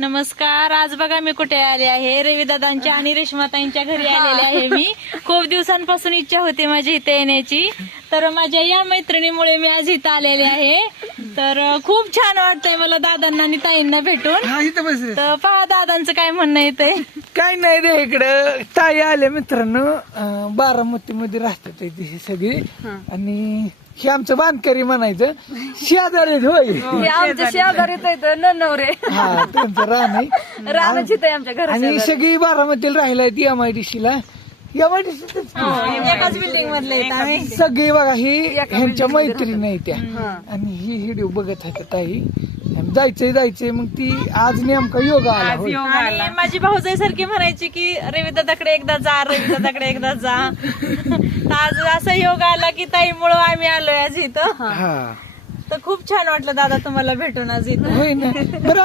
नमस्कार. आज बघा मी कुठे आले आहे. रविदादांच्या आणि रेश्माताईंच्या घरी आलेले आहे मी. खूप दिवसांपासून इच्छा होती माझी इथे येण्याची, तर माझ्या या मैत्रिणीमुळे मी आज इथं आलेले आहे. तर खूप छान वाटतंय मला दादांना आणि ताईंना भेटून. तर पहा दादांचं काय म्हणणं येतंय. काय नाही रे, इकडं ताई आले मित्रांनो, बारामती मध्ये राहतात हे सगळे. आणि हे आमचं बांधकरी म्हणायचं, शेजारीत होय. आमच्या शेजारीत नवरे हा, त्यांचं रान आहे. रानाची आमच्या घरात आणि सगळी बारामतीला राहिला आहेत MIDC ला. MIDC एकाच बिल्डिंग मधले आहेत आम्ही. सगळी बघा, ही ह्यांच्या मैत्रिणी नाही त्या. आणि ही व्हिडिओ बघत आहे ताई. जायचंय मग ती आज नेमका योगा आला होय. आणि माझी भाऊजाई सारखी म्हणायची की रविदादाकडे एकदा जा, रविदादाकडे एकदा जा. तर आज असा योग आला की ताईमुळं आम्ही आलोय आज इथं. हा तर खूप छान वाटलं दादा तुम्हाला भेटून आज इथं. होय ना. बरं